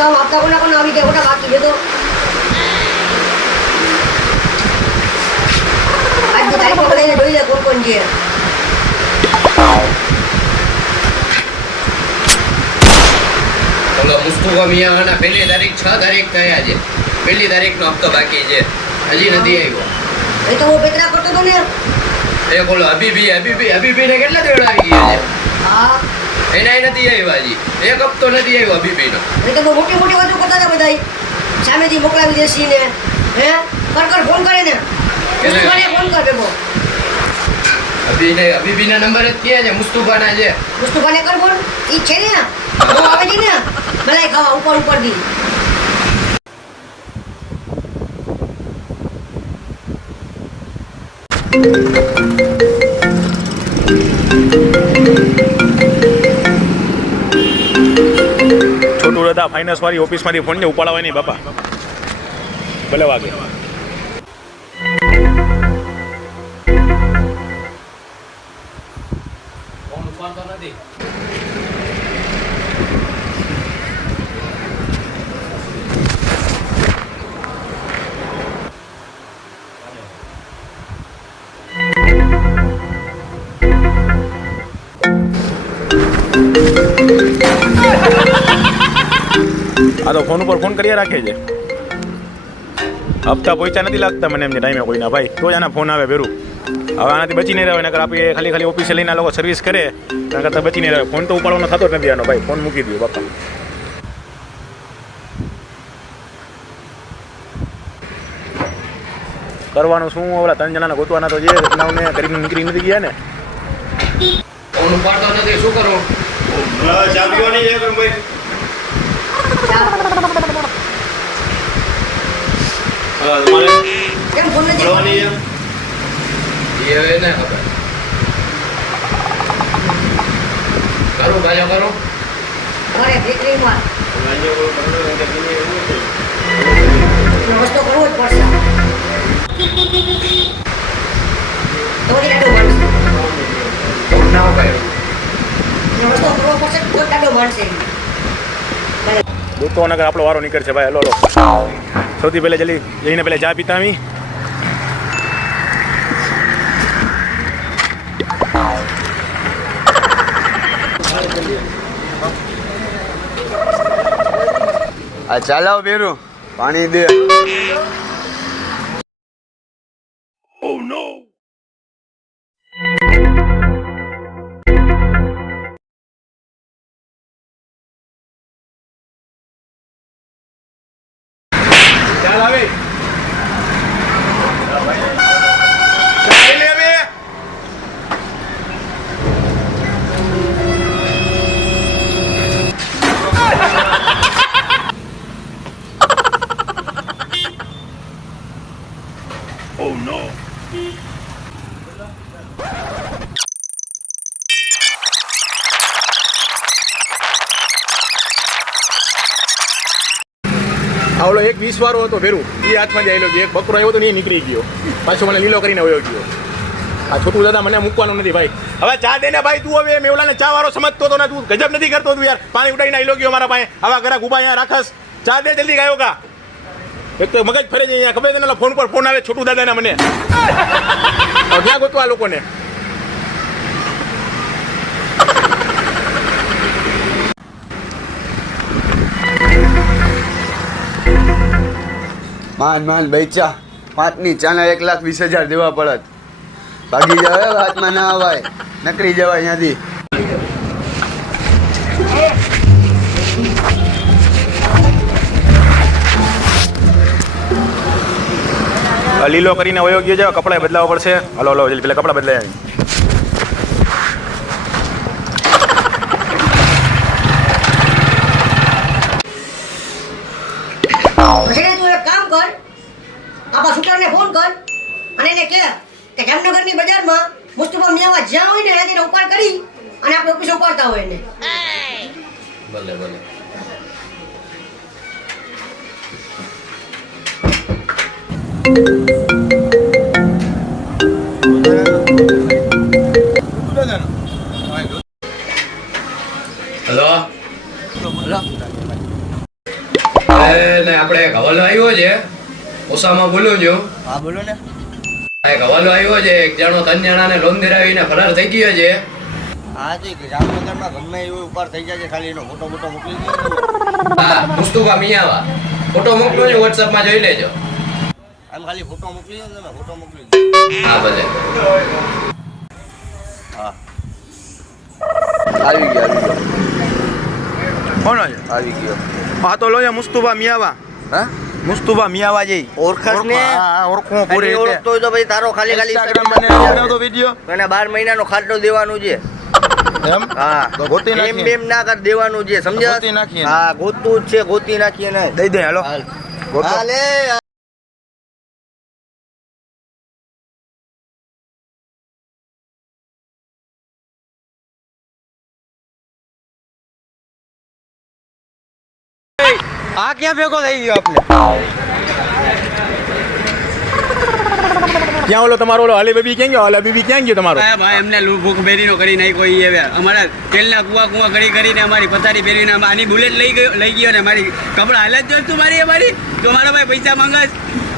તો આપતા કોના કોના આવી ગયા મોટા બાકી છે તો આજની તારીખમાં બધાને જોઈ લે કોણ કોણ છે મુસ્તુફા મિયાના પહેલી તારીખ 6 તારીખ થયા છે પહેલી તારીખનો હપ્તો બાકી છે હજી નથી આવ્યો એ તો હું પેતરા કરતો તો ને એ બોલો હબીબીને કેટલા દેવડા આવી ગયા છે હા એના નથી આવ્યા હજી એક હપ્તો નથી આવ્યો હબીબીનો એ તો બહુ મોટી મોટી વાતો કરતા હતા બધા સામેથી મોકલાવી દેશી ને હે કર ફોન કરે ને ફોન કર બેબો હબીબીના નંબર જ ક્યાં છે મુસ્તુફાના છે મુસ્તુફાને કર ફોન ઈ છે ને બહુ આવે છે ને મલાઈ ખાવા ઉપર દી છોટું દાદા ફાઇનાન્સ વાળી ઓફિસમાંથી ફોન ને ઉપાડવા નહીં બાપા ભલે વાગે ફોન ઉપાડતો નથી આ તો ફોન ઉપર ફોન કર્યા રાખે છે હપ્તા પૈસા નથી લાગતા મને એમને ટાઈમે કોઈના ભાઈ તો જ આના ફોન આવે ભેરું હવે આનાથી બચી નહીં રહે નકર આપણે ખાલી ઓફિસે લઈને લોકો સર્વિસ કરે એના કરતાં બચી નહીં રહે ફોન તો ઉપાડવાનો થતો જ નથી આનો ભાઈ ફોન મૂકી દો બાપા કરવાનું શું ઓલા 3 જણાને ગોતવાના તો જે રચનાઓને કરીને નીકળી નથી ગયા ને ફોન ઉપાડતો નથી શું કરું ચા પીવાની છે ભાઈ કેમ ફોન નથી મળવાની છે એ હવે ના ખબર કરું કાજો કરું અરે બેકરીમાં વસ્તુ કરવો જ પડશે તો ડાડો બનશે ફોન ના ઉપાડ્યો વસ્તુ કરવો પડશે તો ડાડો બનશે દૂધ તો નગર આપણો વારો નીકળશે ભાઈ હલો સૌથી પહેલાં જલ્દી જઈને પહેલાં ચા પીતા આવી આ ચાલાવ બેરું પાણી દે ચાલ આવે આવલો એક 20 વાળો હતો ભેરું એ હાથમાં જ આવેલો એક બકરો આવ્યો તો ને એ નીકળી ગયો પાછો મને લીલો કરીને વયો ગયો આ છોટું દાદા મને મૂકવાનું નથી ભાઈ હવે ચા દે ને ભાઈ તું હવે મેવલાને ચા વાળો સમજતો તો ને તું ગજબ નથી કરતો તું યાર પાણી ઉડાઈને આવેલો ગયો મારા પાસે આવા ઘરા ઉભા અહીંયા રાખસ ચા દે જલ્દી ગાયો કા એક તો મગજ ફરે છે અહીંયા ખબર છે ફોન પર ફોન આવે છોટું દાદાના મને ક્યાં ગોતવા આ લોકોને માંડ બેચા 5ની ચાના 1,20,000 દેવા પડત ભાગી જાવ હાથમાં ના આવાય નકરી જવાય અહીંયાથી લીલો કરીને વયો ગયો છે કપડાં બદલાવવા પડશે હલો હલો પેલા કપડાં બદલાય પછી તું એક કામ કર આપા શૂટરને ફોન કર અને એને કે જામનગરની બજારમાં મુસ્તુફા મિયાવા જ્યાં હોય ને એને ઉપાડ કરી અને આપણે ઓફિસ ઉપાડતા હોય એને ભલે ભલે હેલો ઓસામાં બોલું છું. હા બોલો ને. આ એક હવાલો આવ્યો છે, એક જણો ત્રણ જણાને લોન દેરાવીને ફરાર થઈ ગયો છે. હા જી જામનગરમાં ગમે એવું ઉપર થઈ જાય છે, ખાલી એનો ફોટો મોટો મોકલી દો. હા, મુસ્તુફા મિયાવા. ફોટો મોકલું છું, વોટ્સઅપમાં જોઈ લેજો. આમ ખાલી ફોટો મોકલી દો તમે, ફોટો મોકલી દો. હા ભલે. હા આવી ગયો કોણ છે આવી ગયો. હા તો લો મુસ્તુફા મિયાવા. હા મુસ્તુફા મિયાવા જઈ ઓળખાશ ને? હા ઓળખું પૂરી અને રીતે. ઓળખતો હોય તો પછી તારો ખાલી Instagram મને આવતો વિડિયો અને 12 મહિનાનો ખાટલો દેવાનું છે. એમ હા તો ગોતી એમ નાખીએ. બેમ ના કર દેવાનું છે, સમજ્યા? ગોતી નાખીએ. હા ગોતું જ છે, ગોતી નાખીએ ને. દઈ દે હાલો ગોતો. હાલે આ ક્યાં ભેગો થઈ ગયો આપણે? ક્યાં ઓલો તમારો ઓલો અલી બેબી ક્યાં ગયો? અલી બેબી ક્યાં ગયો તમારો? હા ભાઈ એમને ભૂખ બેરીનો કરી નાખ્યો ઈ હવે અમારા તેલના કુવા કરીને અમારી પથારી ફેરવીને આની બુલેટ લઈ ગયો ને મારી કપડા હાલત જોઈ તું મારી તો મારા ભાઈ પૈસા માંગસ.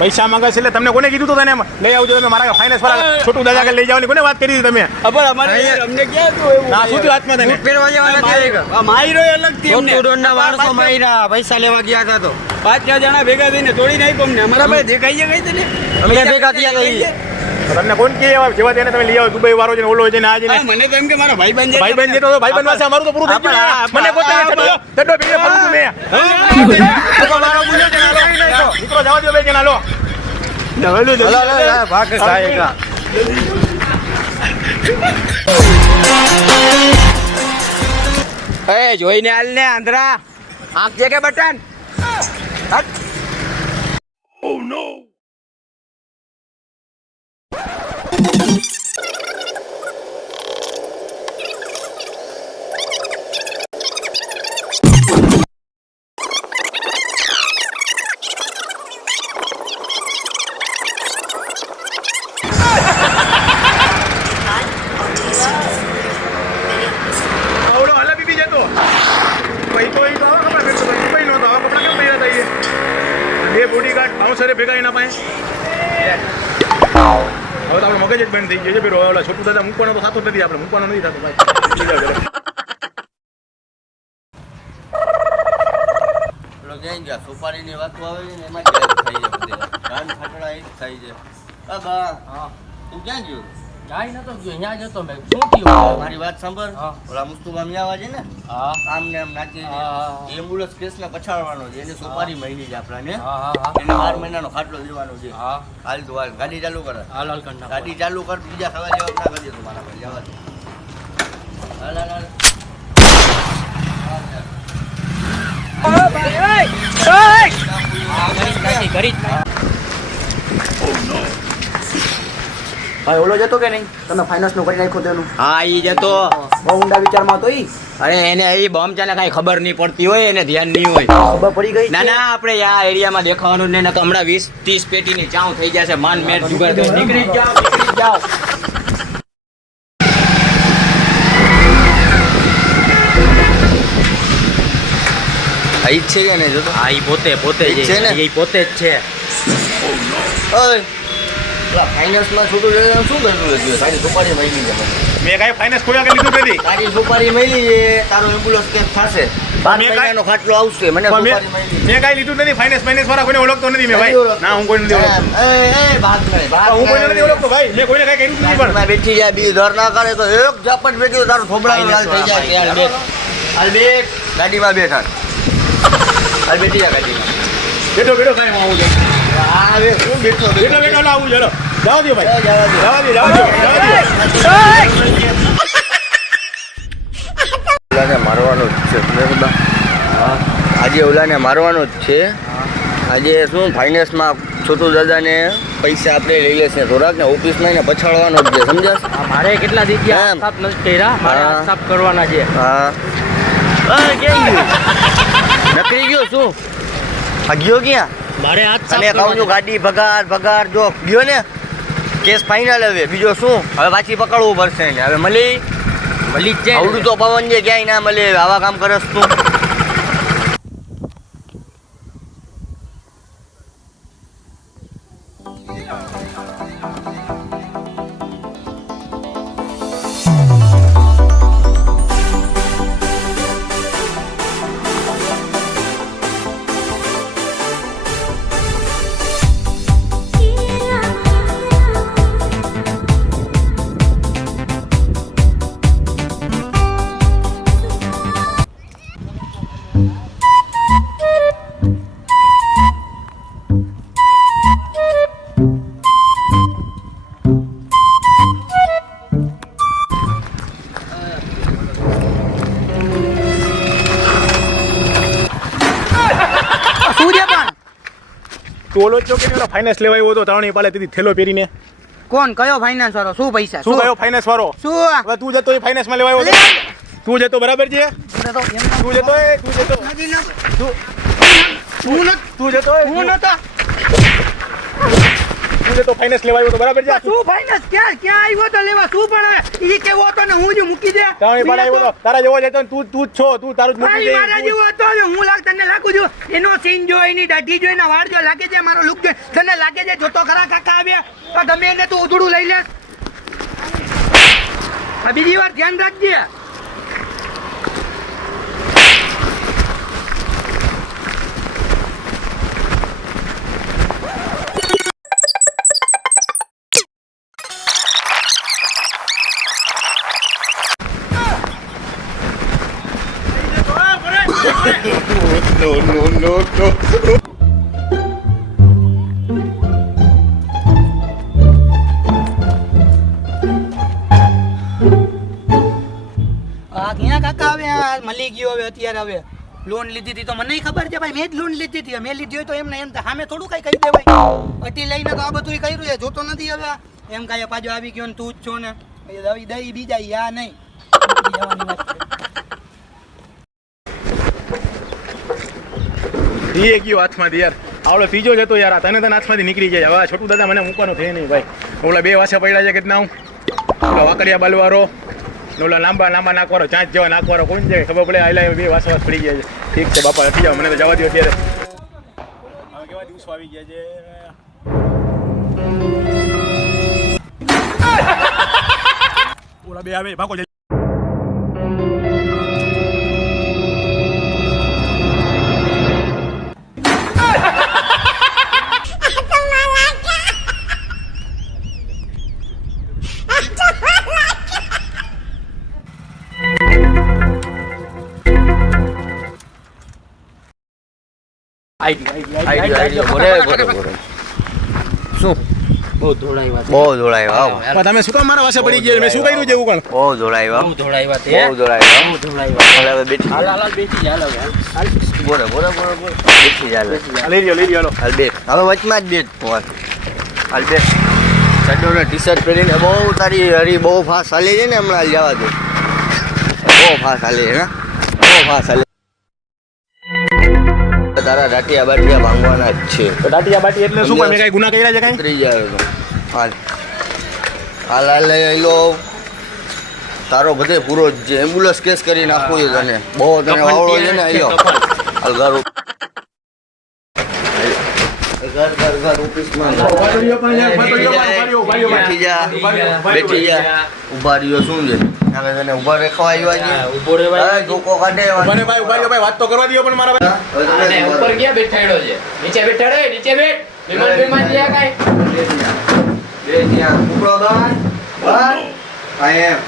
પૈસા માંગે છે એટલે તમને કોને કીધું તો તને એમ લઈ આવજો તમે મારા ફાઇનાન્સ વાળા છોટું દાદા કે લઈ જવાની કોને વાત કરી હતી તમે? પણ અમારે અમને ક્યાં તું એવું ના શું થયું હાથમાં તને? ફેરવા જવાના માયરો અલગથી અમને માણસો માર્યા પૈસા લેવા ગયા હતા તો 5-6 જણા ભેગા થઈને તોડી નાખ્યો અમને. અમારા ભાઈ દેખાઈ ગઈ છે ને અમે ભેગા થયા હતા. તમને કોણ કે એવા જેવા તેને તમે લઈ આવો દુબઈ વાળો છે ને ઓલો છે ને આ છે ને હા, મને તો એમ કે મારો ભાઈબંધ છે. ભાઈબંધ છે તો ભાઈબંધ પાસે અમારું તો પૂરું થઈ ગયું. મને પોતે ચડ્ડો પીને ફરું છું મેં. મિત્રો જવા દો બે જણા લો. ભાગ સાહેબ એ જોઈને હાલ ને આંધ્રા આંખ છે કે બટન ઓલો હલા બીબી જતો ભાઈ તો ઈ તો હવે ખબર પડતો દુબઈ નો તો હવે કપડા કેમ પહેર્યા હતા એ બે બોડીગાર્ડ બાઉન્સરે ભેગા એના પાસે હવે તો આપણે મગજ જ બંધ થઈ ગયો છે પેલો ઓલા છોટું દાદા મૂકવાનો તો થતો જ નથી આપણે મૂકવાનો નથી થતો ભાઈ લઈ જાઓ જરા. પેલો ક્યાં ગયા? સોપારીની વાતો આવે છે ને એમાં જ ગાયબ થઈ જાય બધે. કાન ફાટડા એ જ થાય છે. આ બા હા તું ક્યાં ગયો? જાય નતો ગયો અહીંયા જતો મેં શું થયું? મારી વાત સાંભળ. હા. ઓલા મુસ્તુફા મિયાવા છે ને હા આમ ને આમ નાચે છે. હા. એમ્બ્યુલન્સ કેસને પછાડવાનો છે, એને સોપારી મળી છે આપણાને. હા હા એને 12 મહિનાનો ખાટલો દેવાનો છે. હા હાલ તું હાલ ગાડી ચાલુ કર. હાલ હાલ કરના ગાડી ચાલુ કર, બીજા સવાલ જવાબ ના કરજે તું મારા ભાઈ. જવા દે. હાલ હાલ હાલ. ભાઈ ઓલો જતો કે નહીં તમે ફાઇનાન્સ નું કરી નાખ્યો તેનું હા ઈ જતો બહુ ઊંડા વિચારમાં હતો ઈ અરે એને એ બોમ્બચાને કઈ ખબર નહીં પડતી હોય એને ધ્યાન નહીં હોય ખબર પડી ગઈ ના ના આપણે આ એરિયામાં દેખાવાનું જ નહીં તો હમણાં 20-30 પેટીની ચાઉ થઈ જશે માન મેટ જુગાર તો નીકળી જ જાઓ આ ઈ જ છે કે નહીં જોતો? હા ઈ પોતે ઈ જ છે ને? ઈ પોતે જ છે ઓય પેલા ફાઇનાન્સમાં છોટું જઈને શું કરતું હતું? તારી સોપારી મળી છે મને. મેં કાંઈ ફાઇનાન્સ કોઈ આગળ લીધું જ નથી. તારી સોપારી મળી છે, તારો એમ્બ્યુલન્સ કેસ થશે. 12 મેં મહિનાનો ખાટલો આવશે. મને પણ સોપારી મળી. મેં કાંઈ લીધું જ નથી. ફાઇનાન્સ વાળા કોઈને ઓળખતો નથી મેં ભાઈ. ના હું કોઈને નથી ઓળખતો. એ ભાગ નહીં, ભાગ હું કોઈને નથી નહીં. ઓળખતો ભાઈ. મેં કોઈને કાંઈ કર્યું જ નથી પણ. ગાડીમાં બેઠી જાય, બીજી ધર ના કરે તો એક ઝાપટ બેઠી હોય, તારું થોબડાનું લાલ થઈ જાય. હાલ બેઠ. હાલ બેઠ. ગાડીમાં બેઠ હાલ. હાલ બેઠી જા ગાડીમાં. બેઠો બેઠો કાંઈ હું આવું છું. હા હવે શું બેઠો બેઠો બેઠો ના આવું ચલો જવા દો ભાઈ જવા દે. જવા દો જવા દો ઓલાને મારવાનો જ છે મેહુલા. આજે ઓલાને મારવાનો જ છે. આજે શું ફાઇનાન્સમાં છોટું દાદાને પૈસા આપણે લઈ લેશે થોડાક ને ઓફિસમાં એને પછાડવાનો જ છે, સમજાશ? મારે કેટલા દી એમ. ગયા સાફ નથી કર્યા મારે હા. હાથ સાફ કરવાના છે હા ક્યાં ગયું? નકરી ગયો શું? આ ગયો ક્યાં? મારે હાથ સાફ અને કહું કરવાના છું ગાડી ભગાર જો ગયો ને કેસ ફાઇનલ. હવે બીજો શું? હવે પાછી પકડવું પડશે એને. હવે મળી મળી જ જાય આવડું તો પવન છે ક્યાંય ના મળે. હવે આવા કામ કરસ તું. શું છે પણ તું ઓલો જ છો કે નહીં ફાઇનાન્સ લેવા આવ્યો હતો તારણી પાલે તેથી થેલો પહેરીને કોણ કયો ફાઇનાન્સ વાળો શું પૈસા શું કયો ફાઇનાન્સ વાળો શું હવે તું જતો એ ફાઇનાન્સ માં લેવા આવ્યો હતો તું જતો બરાબર છે તું જતો એ તું જતો તું જતો એ હું નતો તું જતો ફાઇનાન્સ લેવા આવ્યો તો બરાબર છે શું ફાઇનાન્સ ક્યાં આવ્યો તો લેવા શું પણ ઈ કેવો હતો ને હું જ મૂકી દે તારણી પાલે આવ્યો તો તારા જેવો જતો ને તું જ છો તું તારું જ મૂકી ભાઈ મારા દે જેવો હતો ને હું તને લાગુ છું એનો સીન જો એની દાઢી જો એના વાળ જો લાગે છે મારો લુક જો તને લાગે છે જોતો ખરા કાકા આવ્યા તો તમે એને તું ઉધડું લઈ લે આ બીજી વાર ધ્યાન રાખજે આ ક્યાં કાકા હવે આ મળી ગયો હવે અત્યારે હવે લોન લીધી હતી તો મને ખબર છે ભાઈ મેં જ લોન લીધી હતી મેં લીધી હોય તો એમને એમ સામે થોડું કઈ કહી દેવાય અટી લઈને તો આ બધું કર્યું છે જોતો નથી હવે એમ કાંઈ પાછો આવી ગયો ને તું જ છો ને દવી દઈ બીજા યા નહીં જવાની વાત છે એ ગયો હાથમાંથી યાર આવડો ત્રીજો જતો યાર આ તને હાથમાંથી નીકળી જાય હવે આ છોટું દાદા મને મૂકવાનું થાય નહીં ભાઈ ઓલા બે વાસે પડ્યા છે કેટલા હું ઓલા વાકડિયા બાલવારો ને ઓલા લાંબા લાંબા નાખવારો ચાંચ જેવા નાખવારો કોણ જાય ખબર પડે આયલા બે વાસ પડી ગયા છે ઠીક છે બાપા હટી જાઓ મને તો જવા દો અત્યારે હવે કેવા દિવસો આવી ગયા છે ઓલા બે આવે ભાગો આઈડિયો બોરે શું બહુ ધોળાવ્યા બહુ દોડાવ્યા પણ તમે શું કામ મારા વાસે પડી ગયા મેં શું કર્યું છે એવું પણ બહુ દોડાવ્યા બહુ ધોળાવ્યા તે બહુ દોડાવ્યા બહુ ધોળાવ્યા હવે બેઠી હાલ હાલ હાલ બેસી જા હાલ હવે હાલ બોરે બેઠી ચાલે લઈ લ્યો હાલો હાલ બેઠ હવે વચમાં જ બેઠ પોર હાલ બેઠ ચડ્ડોને ટી શર્ટ પહેરીને બહુ તારી હરી બહુ ફાસ્ટ ચાલે છે ને હમણાં જવા દો બહુ ફાસ્ટ ચાલે છે ને બહુ ફાસ્ટ ચાલે તારા દાટિયા બાટિયા ભાંગવાના જ છે તો દાટિયા બાટી એટલે શું પણ મેં કઈ ગુના કર્યા છે કઈ ઉતરી જાય તો હાલ હાલ હાલ લઈ લો તારો બધે પૂરો જ છે એમ્બ્યુલન્સ કેસ કરી નાખવું છે તને બહુ તને વાવડો છે ને આયો હાલ ઘર ઓફિસમાં બેઠી જા ઉભા રહ્યો શું છે હવે તને ઉભા રેખવા આવ્યા છે ઉભો રહેવાય ધોકો કાઢે મને ભાઈ ઉભા રહ્યો ભાઈ વાત તો કરવા દો પણ મારા ભાઈ અને ઉપર ક્યાં બેઠાડ્યો છે નીચે બેઠાડે નીચે બેઠ વિમાન જ્યાં કાંઈ બે ત્યાં ઉપડો બાર આ એમ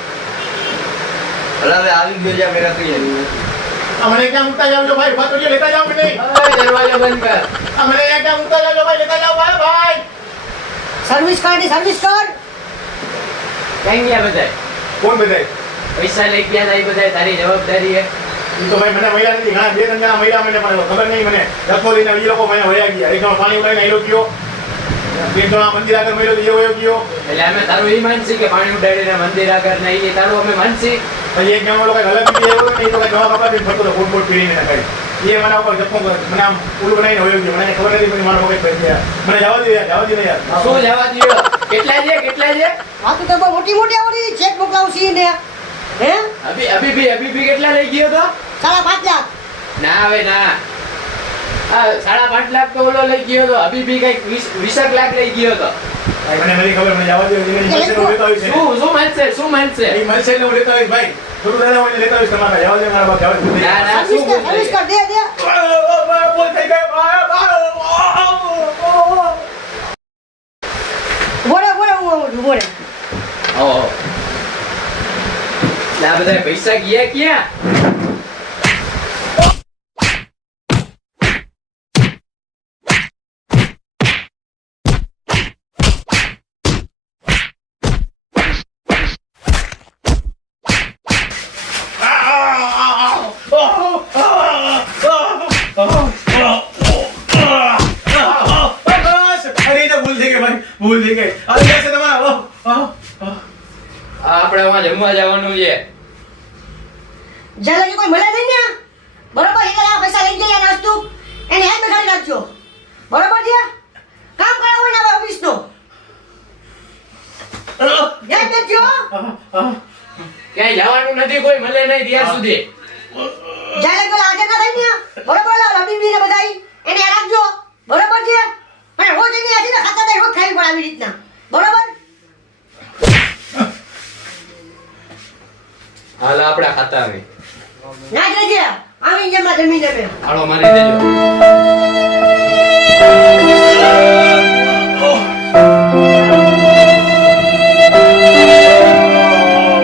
હવે આવી ગયો છે મેરા કહીએ મને ક્યાં મૂકતા જાવ છો ભાઈ વાત તો લેતા જાવ કે નહીં દરવાજો બંધ કર મને ક્યાં મૂકતા જાવ છો ભાઈ લેતા જાવ ભાઈ સર્વિસ કાર્ડ ની સર્વિસ કાર્ડ ક્યાં ગયા બધાય કોણ બધાય પૈસા લઈ ગયા તા એ બધાય તારી જવાબદારી હે ઈ તો ભાઈ મને મહિલા નથી ઘણા બે ત્રણ જણા મહિલા મને પણ ખબર નહીં મને જથ્થો લઈને એ લોકો મને વયા ગયા એક જણો પાણી ઉડાવીને આયલો ગયો એક જણો મંદિર આગળ મળ્યો તો એવો ગયો એટલે અમે તારું એ માનસી કે પાણી ઉડાડીને મંદિર આગળ નહીં એ તારું અમે માનસી પછી એક જણો લોકો હલક બી આવ્યો ને એ તો કઈ જવા બાપા બી ફરતો ફૂટ ફૂટ પીડીને નખાય એ મને ઉપર જથ્થો મને આમ ઉલું બનાવીને વયો ગયો મને ખબર નથી પછી મારો મગજ પડી ગયા મને જવા દો યાર શું જવા દ્યો કેટલા છે આ તો બહુ મોટી મોટી આવડી ચેક મોકલાવશી ને હે અભી કેટલા લઈ ગયો તો 5.5 લાખ ના હવે ના આ 5.5 લાખ તો ઓલો લઈ ગયો હતો, હબીબી કઈક 20 લાખ લઈ ગયો હતો. મને નથી ખબર, મને જવા દો. મલસેલ હું લેતો આવીશ. શું મળશે? એ મલસેલ હું લેતો આવીશ ભાઈ. થોડું દાદા હું લેતો આવીશ તમારા. જવા દે મારા બાપ, જવા દે. ના ના, સર્વિસ શું કર, સર્વિસ કર, દે દે. બોલ થઈ ગયો. બોલે બોલે હું આવું છું, બોલે. ઓહો. આ બધા પૈસા ગયા ક્યાં? ભૂલ થઈ ગઈ. આ ગયા છે તમારા. આપણે આમાં જમવા જવાનું છે. જ્યાં લગી કોઈ મળે નહીં ને, બરોબર, એટલે આ પૈસા લઈ ગયા નાસ્તું એને યાદ બેઠાડી રાખજો, બરોબર છે? કામ કરાવો ને ઓફિસનો યાદ બેઠજો. ક્યાંય જવાનું નથી, કોઈ મળે નહીં ત્યાર સુધી. જ્યાં લગી હાજર ના થાય ને, બરોબર, રબીબી ને બધાય એને યાદ રાખજો, બરોબર છે? અને રોજ એની આજે ને ખાતા રોજ ખાવી પડે આવી રીતના, બરોબર? હાલ આપણા ખાતા આવે. ના જ રહેજે, આવી જેમના જમીન જમે. હાલો મારી દેજો.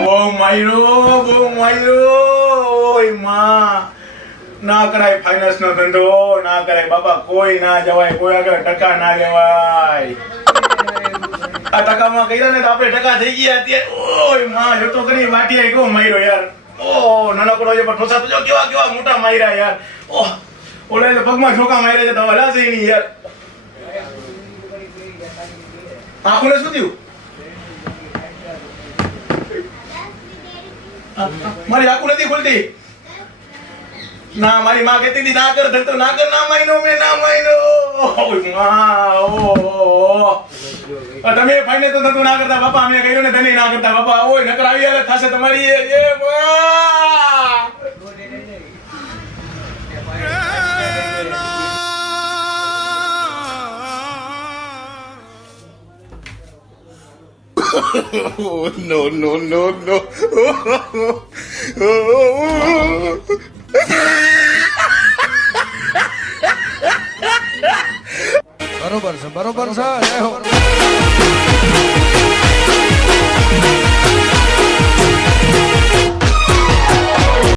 બહુ માયરો. ઓય માં, ના કરાય ફાઇનાન્સ નો ધંધો, ના કરાય બાબા. કોઈ ના જવાય, કોઈ આગળ ટકા ના લેવાય. આ ટકામાં કર્યા ને તો આપણે ટકા થઈ ગયા અત્યારે. ઓય માં, જોતો કરી વાટી આઈ ગયો માયરો યાર. ઓ નાનકડો છે પણ ઠોસા તો જો કેવા કેવા મોટા માયરા યાર. ઓહ, ઓલે તો પગમાં ઠોકા માર્યા છે તો હલાશે નહીં યાર. આખુને શું થયું? મારી આંખો નથી ખુલતી. ના, મારી માં કહેતી હતી ના કર ધંધો, ના કર. ના માયનો મેં, ના માયનો. ઓય માં, ઓહો. તમે ફાઈને તો ધંધો ના કરતા બાપા, અમે કર્યો ને તને ના કરતા બાપા. ઓય નકર આવી હાલત થશે તમારી. એ માં, no. બરોબર છે. જય હો.